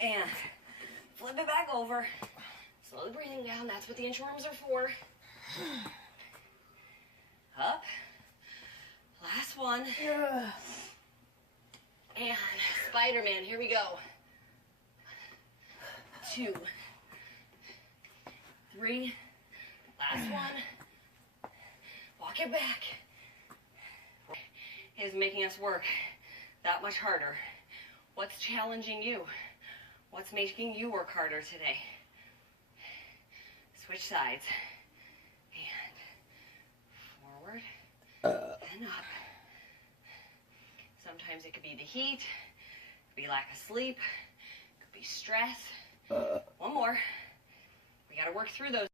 And flip it back over. Slowly breathing down. That's what the inchworms are for. Up. Last one. And Spider-Man. Here we go. 2, 3. Last one. Walk it back. It is making us work that much harder. What's challenging you? What's making you work harder today? Switch sides. And forward and up. Sometimes it could be the heat, it could be lack of sleep, it could be stress. One more. We got to work through those.